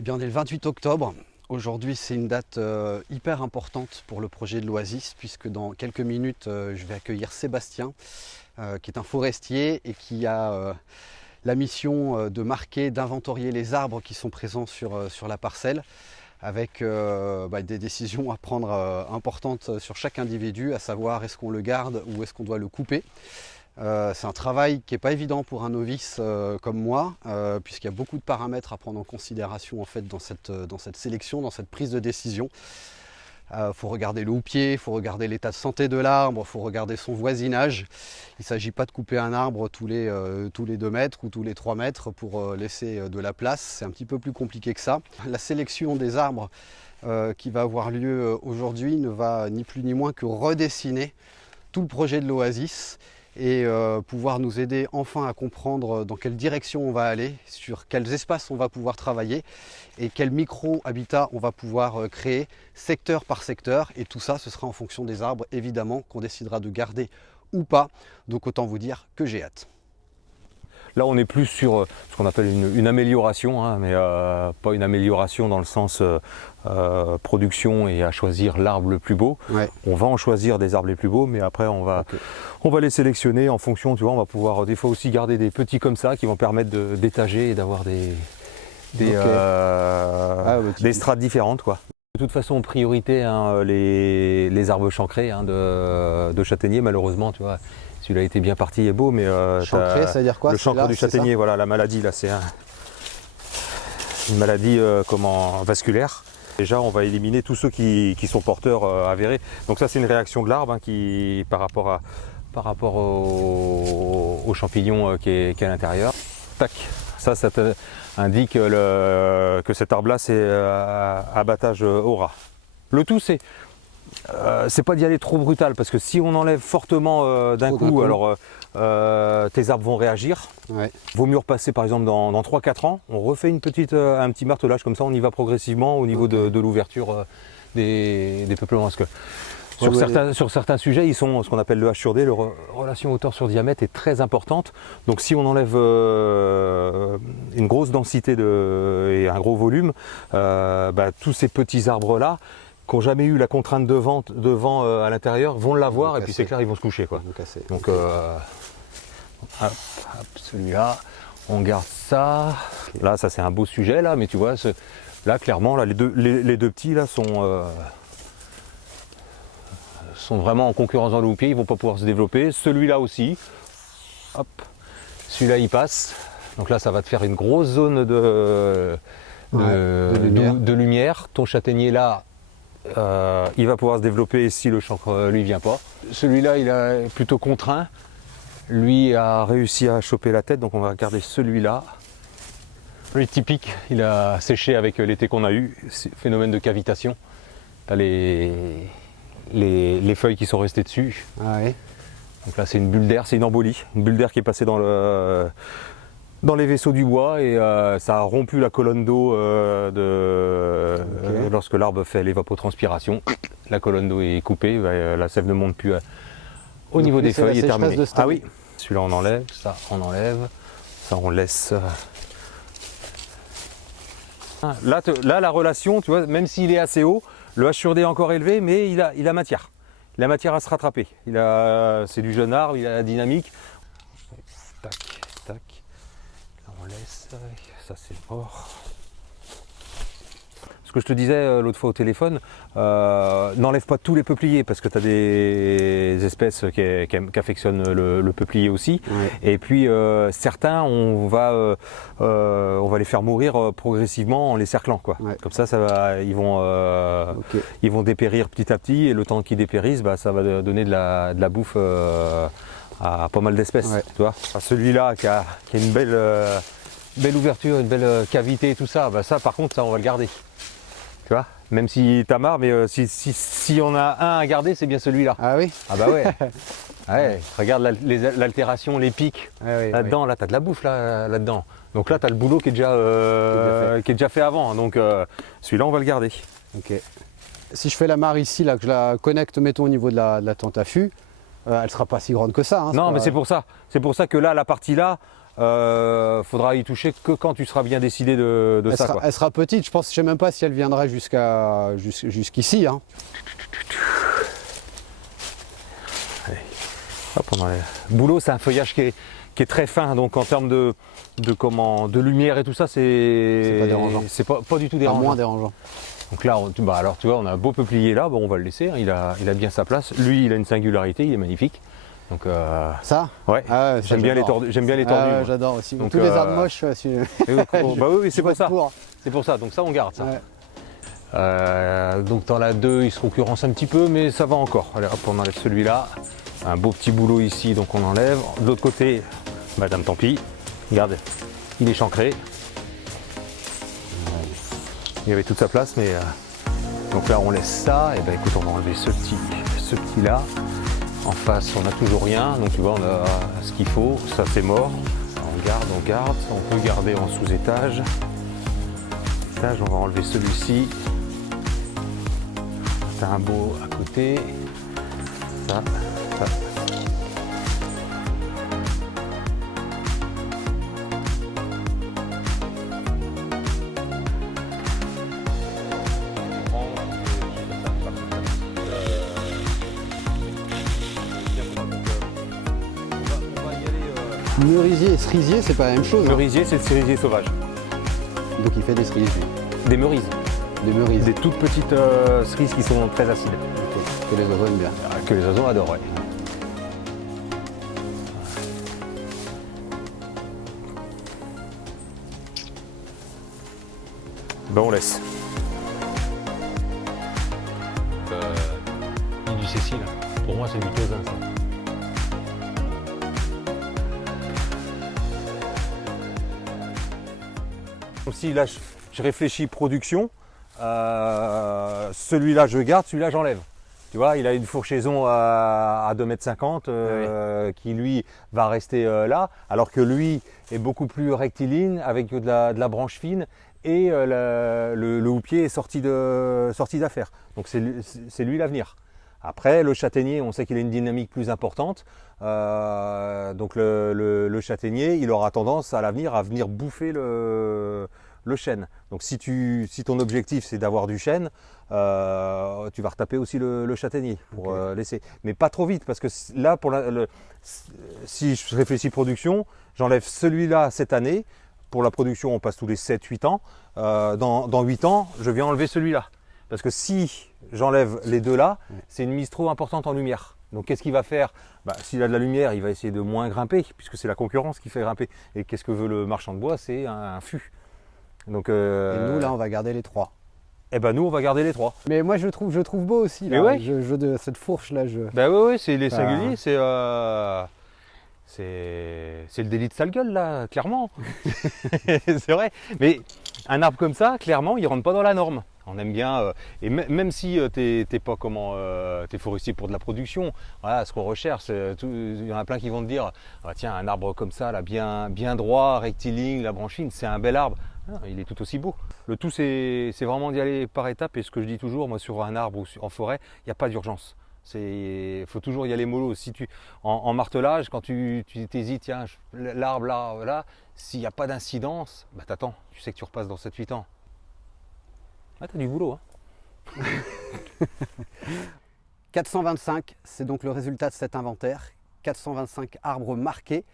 Eh bien, on est le 28 octobre. Aujourd'hui, c'est une date hyper importante pour le projet de l'Oasis, puisque dans quelques minutes, je vais accueillir Sébastien, qui est un forestier et qui a la mission de marquer, d'inventorier les arbres qui sont présents sur la parcelle, avec des décisions à prendre importantes sur chaque individu, à savoir est-ce qu'on le garde ou est-ce qu'on doit le couper. C'est un travail qui n'est pas évident pour un novice comme moi, puisqu'il y a beaucoup de paramètres à prendre en considération en fait, dans cette sélection, dans cette prise de décision. Faut regarder le houppier, il faut regarder l'état de santé de l'arbre, il faut regarder son voisinage. Il ne s'agit pas de couper un arbre tous les 2 mètres ou tous les 3 mètres pour laisser de la place. C'est un petit peu plus compliqué que ça. La sélection des arbres qui va avoir lieu aujourd'hui ne va ni plus ni moins que redessiner tout le projet de l'Oasis et pouvoir nous aider enfin à comprendre dans quelle direction on va aller, sur quels espaces on va pouvoir travailler et quel micro-habitat on va pouvoir créer secteur par secteur. Et tout ça, ce sera en fonction des arbres, évidemment, qu'on décidera de garder ou pas. Donc autant vous dire que j'ai hâte. Là, on est plus sur ce qu'on appelle une amélioration, hein, mais pas une amélioration dans le sens production et à choisir l'arbre le plus beau. Ouais. On va en choisir des arbres les plus beaux, mais après on va les sélectionner en fonction, tu vois, on va pouvoir des fois aussi garder des petits comme ça qui vont permettre d'étager et d'avoir des strates différentes, quoi. De toute façon, en priorité, hein, les arbres chancrés hein, de châtaignier, malheureusement, tu vois. Celui-là était bien parti et beau, mais chancré, ça veut dire quoi? Le chancre du châtaignier, voilà, la maladie là, c'est une maladie vasculaire. Déjà, on va éliminer tous ceux qui sont porteurs avérés. Donc ça, c'est une réaction de l'arbre hein, par rapport aux champignons qui est à l'intérieur. Tac, ça indique que cet arbre-là, c'est abattage au rat. Le tout, c'est pas d'y aller trop brutal, parce que si on enlève fortement d'un coup, alors tes arbres vont réagir. Ouais. Vaut mieux repasser par exemple dans 3-4 ans, on refait un petit martelage comme ça, on y va progressivement au niveau de l'ouverture des peuplements. Parce que sur certains sujets, ils sont ce qu'on appelle le H sur D, la relation hauteur sur diamètre est très importante. Donc si on enlève une grosse densité et un gros volume, tous ces petits arbres-là, qui n'ont jamais eu la contrainte de vent à l'intérieur, vont l'avoir et puis c'est clair, ils vont se coucher, quoi. Donc celui-là, on garde ça. Okay. Là, ça c'est un beau sujet là, mais tu vois, là clairement, là, les deux petits là sont vraiment en concurrence dans le houppier, ils vont pas pouvoir se développer. Celui-là aussi, hop, celui-là il passe. Donc là, ça va te faire une grosse zone de lumière. Ton châtaignier là. Il va pouvoir se développer si le chancre lui vient pas. Celui-là il est plutôt contraint. Lui a réussi à choper la tête, donc on va regarder celui-là. Lui typique, il a séché avec l'été qu'on a eu, phénomène de cavitation. Tu as les feuilles qui sont restées dessus. Ah ouais. Donc là c'est une bulle d'air, c'est une embolie. Une bulle d'air qui est passée dans les vaisseaux du bois et ça a rompu la colonne d'eau lorsque l'arbre fait l'évapotranspiration. La colonne d'eau est coupée, la sève ne monte plus au niveau des feuilles, est terminée. Ah oui, celui-là on enlève, ça on enlève, ça on laisse. Là la relation, tu vois, même s'il est assez haut, le H sur D est encore élevé, mais il a matière. Il a matière à se rattraper. C'est du jeune arbre, il a la dynamique. Tac, tac. On laisse, ça c'est mort. Ce que je te disais l'autre fois au téléphone, n'enlève pas tous les peupliers parce que tu as des espèces qui affectionnent le peuplier aussi. Ouais. Et puis certains, on va les faire mourir progressivement en les cerclant, quoi. Ouais. Comme ça ils vont dépérir petit à petit et le temps qu'ils dépérissent, ça va donner de la bouffe à pas mal d'espèces. Ouais. Tu vois. Celui-là qui a une belle ouverture, une belle cavité et tout ça, ça par contre ça on va le garder. Tu vois, même si t'as marre, mais si on a un à garder, c'est bien celui-là. Ah oui. Ah bah ouais. Ouais. Regarde l'altération, les pics là-dedans, là t'as de la bouffe là-dedans. Donc là t'as le boulot qui est déjà fait avant. Donc celui-là on va le garder. Ok. Si je fais la mare ici, là, que je la connecte, mettons au niveau de la tente à fût, elle sera pas si grande que ça. Hein, non, mais c'est pour ça. C'est pour ça que là, la partie là, faudra y toucher que quand tu seras bien décidé de ça. Quoi. Elle sera petite, je sais même pas si elle viendra jusqu'ici. Hein. Hop, on enlève. Bouleau, c'est un feuillage qui est très fin, donc en termes de lumière et tout ça, c'est pas dérangeant. C'est pas du tout dérangeant. Moins dérangeant. Donc là, alors tu vois, on a un beau peuplier là, bon, on va le laisser, hein, il a bien sa place. Lui, il a une singularité, il est magnifique. Donc, ça ouais, ah ouais, j'aime bien les tordus. Ah, j'adore aussi. Donc, tous les arbres moches. Bah oui, c'est pour ça. C'est pour ça, donc ça on garde ça. Ouais. Donc dans la 2, il se concurrence un petit peu, mais ça va encore. Allez hop, on enlève celui-là. Un beau petit boulot ici, donc on enlève. De l'autre côté, madame, tant pis. Regarde, il est chancré. Il avait toute sa place, mais donc là on laisse ça. Et ben écoute, on va enlever ce petit là. En face, on n'a toujours rien, donc tu vois, on a ce qu'il faut. Ça c'est mort. On garde. On peut garder en sous-étage. On va enlever celui-ci. C'est un beau à côté. Ça. Merisier et cerisier, c'est pas la même chose. Merisier, c'est le cerisier sauvage. Donc il fait des cerises. Des merises. Des merises. Des toutes petites cerises qui sont très acides. Que les oiseaux aiment bien. Que les oiseaux adorent, ouais. Ben on laisse. Du Cécile, pour moi c'est du Tozin ça. Si là je réfléchis production, celui-là je garde, celui-là j'enlève. Tu vois, il a une fourchaison à 2,50 m oui. Qui lui va rester là, alors que lui est beaucoup plus rectiligne avec de la branche fine et le houppier est sorti d'affaire. Donc c'est lui l'avenir. Après, le châtaignier, on sait qu'il a une dynamique plus importante. Donc le châtaignier, il aura tendance à l'avenir à venir bouffer le chêne. Donc si ton objectif c'est d'avoir du chêne, tu vas retaper aussi le châtaignier pour laisser. Mais pas trop vite, parce que là, si je réfléchis production, j'enlève celui-là cette année. Pour la production, on passe tous les 7-8 ans. Dans 8 ans, je viens enlever celui-là. Parce que si j'enlève les deux là, c'est une mise trop importante en lumière. Donc qu'est-ce qu'il va faire? S'il a de la lumière, il va essayer de moins grimper, puisque c'est la concurrence qui fait grimper. Et qu'est-ce que veut le marchand de bois? C'est un fût. Donc, et nous là, on va garder les 3. Eh ben nous, on va garder les 3. Mais moi, je trouve beau aussi. Là. Ouais. De cette fourche là. Oui, c'est les singuliers, c'est le délit de sale gueule là, clairement. C'est vrai. Mais un arbre comme ça, clairement, il rentre pas dans la norme. On aime bien, et même si t'es pas t'es forestier pour de la production, voilà, ce qu'on recherche, il y en a plein qui vont te dire, tiens, un arbre comme ça, là, bien droit, rectiligne, la branche fine, c'est un bel arbre. Ah, il est tout aussi beau. Le tout, c'est vraiment d'y aller par étapes, et ce que je dis toujours, moi, sur un arbre ou en forêt, il n'y a pas d'urgence. Il faut toujours y aller mollo. Si en martelage, quand tu t'hésites, tiens, l'arbre là, s'il n'y a pas d'incidence, t'attends, tu sais que tu repasses dans 7-8 ans. Ah, t'as du boulot, hein. 425, c'est donc le résultat de cet inventaire. 425 arbres marqués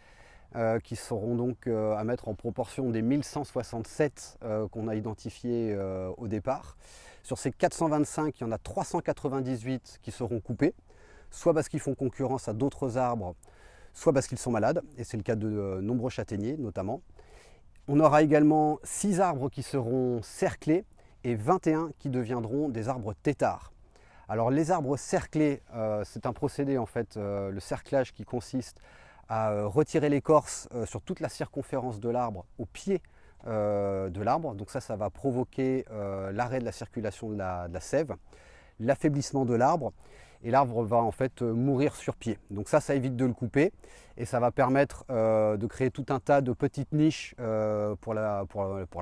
qui seront donc à mettre en proportion des 1167 qu'on a identifiés au départ. Sur ces 425, il y en a 398 qui seront coupés, soit parce qu'ils font concurrence à d'autres arbres, soit parce qu'ils sont malades, et c'est le cas de nombreux châtaigniers notamment. On aura également 6 arbres qui seront cerclés, et 21 qui deviendront des arbres têtards. Alors les arbres cerclés, c'est un procédé en fait, le cerclage qui consiste à retirer l'écorce sur toute la circonférence de l'arbre au pied de l'arbre. Donc ça va provoquer l'arrêt de la circulation de la sève, l'affaiblissement de l'arbre, et l'arbre va en fait mourir sur pied. Donc ça évite de le couper, et ça va permettre de créer tout un tas de petites niches pour la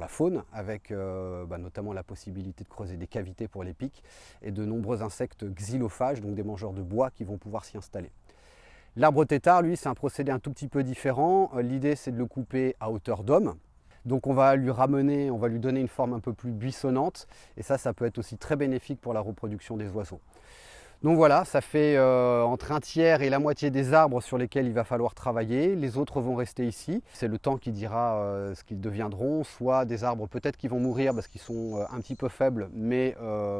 faune, avec notamment la possibilité de creuser des cavités pour les pics, et de nombreux insectes xylophages, donc des mangeurs de bois, qui vont pouvoir s'y installer. L'arbre tétard, lui, c'est un procédé un tout petit peu différent. L'idée, c'est de le couper à hauteur d'homme. Donc on va lui ramener, on va lui donner une forme un peu plus buissonnante. Et ça peut être aussi très bénéfique pour la reproduction des oiseaux. Donc voilà, ça fait entre un tiers et la moitié des arbres sur lesquels il va falloir travailler. Les autres vont rester ici. C'est le temps qui dira ce qu'ils deviendront. Soit des arbres peut-être qui vont mourir parce qu'ils sont un petit peu faibles, mais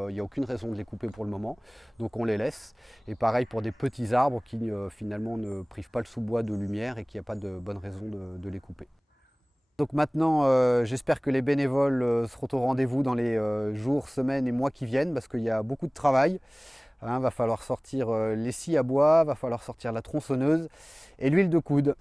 il n'y a aucune raison de les couper pour le moment. Donc on les laisse. Et pareil pour des petits arbres qui finalement ne privent pas le sous-bois de lumière et qu'il n'y a pas de bonne raison de les couper. Donc maintenant, j'espère que les bénévoles seront au rendez-vous dans les jours, semaines et mois qui viennent parce qu'il y a beaucoup de travail. Va falloir sortir les scies à bois, va falloir sortir la tronçonneuse et l'huile de coude.